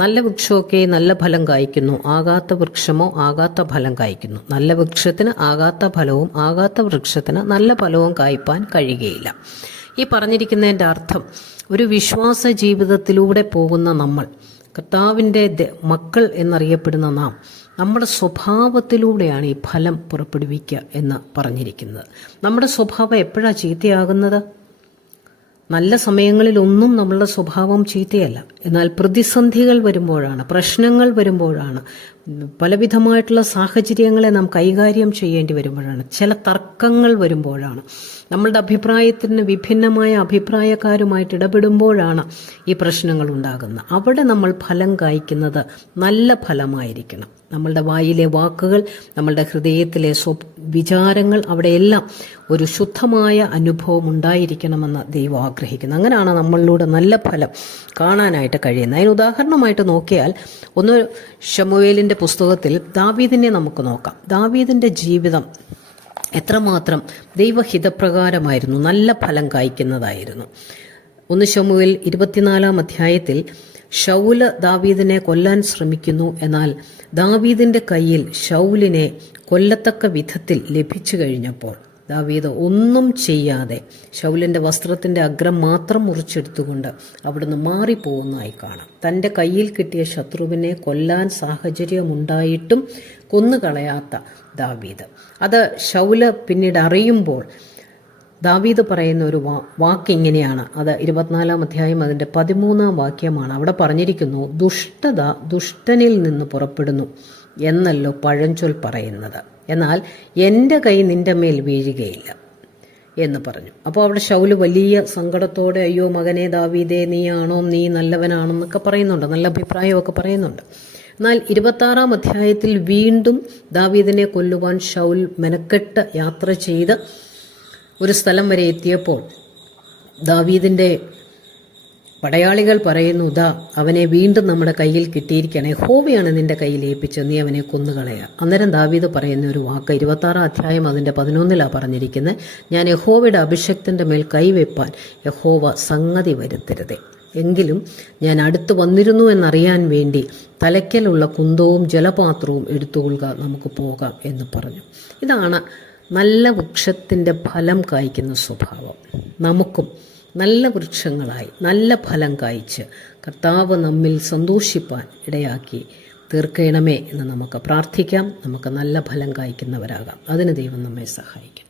നല്ല വൃക്ഷമൊക്കെ നല്ല ഫലം കായ്ക്കുന്നു, ആകാത്ത വൃക്ഷമോ ആകാത്ത ഫലം കായ്ക്കുന്നു. നല്ല വൃക്ഷത്തിന് ആകാത്ത ഫലവും ആകാത്ത വൃക്ഷത്തിന് നല്ല ഫലവും കായ്പാൻ കഴിയുകയില്ല. ഈ പറഞ്ഞിരിക്കുന്നതിൻ്റെ അർത്ഥം, ഒരു വിശ്വാസ ജീവിതത്തിലൂടെ പോകുന്ന നമ്മൾ, കർത്താവിൻ്റെ മക്കൾ എന്നറിയപ്പെടുന്ന നാം, നമ്മുടെ സ്വഭാവത്തിലൂടെയാണ് ഈ ഫലം പുറപ്പെടുവിക്കുക എന്ന് പറഞ്ഞിരിക്കുന്നത്. നമ്മുടെ സ്വഭാവം എപ്പോഴാണ് ചീത്തയാകുന്നത്? നല്ല സമയങ്ങളിലൊന്നും നമ്മളുടെ സ്വഭാവം ചീത്തയല്ല. എന്നാൽ പ്രതിസന്ധികൾ വരുമ്പോഴാണ്, പ്രശ്നങ്ങൾ വരുമ്പോഴാണ്, പലവിധമായിട്ടുള്ള സാഹചര്യങ്ങളെ നാം കൈകാര്യം ചെയ്യേണ്ടി വരുമ്പോഴാണ്, ചില തർക്കങ്ങൾ വരുമ്പോഴാണ്, നമ്മളുടെ അഭിപ്രായത്തിന് വിഭിന്നമായ അഭിപ്രായക്കാരുമായിട്ട് ഇടപെടുമ്പോഴാണ് ഈ പ്രശ്നങ്ങൾ ഉണ്ടാകുന്നത്. അവിടെ നമ്മൾ ഫലം കായ്ക്കുന്നത് നല്ല ഫലമായിരിക്കണം. നമ്മളുടെ വായിലെ വാക്കുകൾ, നമ്മളുടെ ഹൃദയത്തിലെ വിചാരങ്ങൾ, അവിടെയെല്ലാം ഒരു ശുദ്ധമായ അനുഭവം ഉണ്ടായിരിക്കണമെന്ന് ദൈവം ആഗ്രഹിക്കുന്നു. അങ്ങനെയാണ് നമ്മളിലൂടെ നല്ല ഫലം കാണാനായിട്ട് കഴിയുന്നത്. അതിന് ഉദാഹരണമായിട്ട് നോക്കിയാൽ, ഒന്ന് ശമൂവേലിൻ്റെ പുസ്തകത്തിൽ ദാവീദിനെ നമുക്ക് നോക്കാം. ദാവീദിൻ്റെ ജീവിതം എത്രമാത്രം ദൈവഹിതപ്രകാരമായിരുന്നു, നല്ല ഫലം കായ്ക്കുന്നതായിരുന്നു. ഒന്ന് ശമൂവേൽ 24-ാം അധ്യായത്തിൽ ശൗല് ദാവീദിനെ കൊല്ലാൻ ശ്രമിക്കുന്നു. എന്നാൽ ദാവീദിന്റെ കയ്യിൽ ശൗലിനെ കൊല്ലത്തക്ക വിധത്തിൽ ലഭിച്ചു കഴിഞ്ഞപ്പോൾ ദാവീദ് ഒന്നും ചെയ്യാതെ ശൗലിന്റെ വസ്ത്രത്തിന്റെ അഗ്രം മാത്രം മുറിച്ചെടുത്തുകൊണ്ട് അവിടുന്ന് മാറിപ്പോകുന്നതായി കാണാം. തൻ്റെ കയ്യിൽ കിട്ടിയ ശത്രുവിനെ കൊല്ലാൻ സാഹചര്യമുണ്ടായിട്ടും കൊന്നുകളയാത്ത ദാവീദ്. അത് ശൗല് പിന്നീട് അറിയുമ്പോൾ ദാവീദ് പറയുന്ന ഒരു വാക്കിങ്ങനെയാണ്. അത് 24-ാം അധ്യായം അതിൻ്റെ 13-ാം വാക്യമാണ്. അവിടെ പറഞ്ഞിരിക്കുന്നു, ദുഷ്ടത ദുഷ്ടനിൽ നിന്ന് പുറപ്പെടുന്നു എന്നല്ലോ പഴഞ്ചൊൽ പറയുന്നത്, എന്നാൽ എൻ്റെ കൈ നിന്റെ മേൽ വീഴുകയില്ല എന്ന് പറഞ്ഞു. അപ്പോൾ അവിടെ ശൗല് വലിയ സങ്കടത്തോടെ, അയ്യോ മകനെ ദാവീദേ, നീയാണോ, നീ നല്ലവനാണെന്നൊക്കെ പറയുന്നുണ്ട്, നല്ല അഭിപ്രായമൊക്കെ പറയുന്നുണ്ട്. എന്നാൽ 26-ാം അധ്യായത്തിൽ വീണ്ടും ദാവീദിനെ കൊല്ലുവാൻ ശൗൽ മെനക്കെട്ട് യാത്ര ചെയ്ത് ഒരു സ്ഥലം വരെ എത്തിയപ്പോൾ ദാവീദിന്റെ പടയാളികൾ പറയുന്നു, ദാ അവനെ വീണ്ടും നമ്മുടെ കയ്യിൽ കിട്ടിയിരിക്കുകയാണ്, യഹോവയാണ് നിന്റെ കയ്യിൽ ഏൽപ്പിച്ചത്, നീ അവനെ കൊന്നുകളയുക. അന്നേരം ദാവീദ് പറയുന്ന ഒരു വാക്ക് 26-ാം അധ്യായം അതിൻ്റെ 11-ലാണ് പറഞ്ഞിരിക്കുന്നത്, ഞാൻ യഹോവയുടെ അഭിഷക്തന്റെ മേൽ കൈവെപ്പാൻ യഹോവ സംഗതി വരുത്തരുതേ, എങ്കിലും ഞാൻ അടുത്ത് വന്നിരുന്നു എന്നറിയാൻ വേണ്ടി തലയ്ക്കലുള്ള കുന്തവും ജലപാത്രവും എടുത്തുകൊള്ളുക, നമുക്ക് പോകാം എന്ന് പറഞ്ഞു. ഇതാണ് നല്ല വൃക്ഷത്തിൻ്റെ ഫലം കായ്ക്കുന്ന സ്വഭാവം. നമുക്കും നല്ല വൃക്ഷങ്ങളായി നല്ല ഫലം കായ്ച്ച് കർത്താവ് നമ്മിൽ സന്തോഷിപ്പാൻ ഇടയാക്കി തീർക്കണമേ എന്ന് നമുക്ക് പ്രാർത്ഥിക്കാം. നമുക്ക് നല്ല ഫലം കായ്ക്കുന്നവരാകാം. അതിന് ദൈവം നമ്മെ സഹായിക്കും.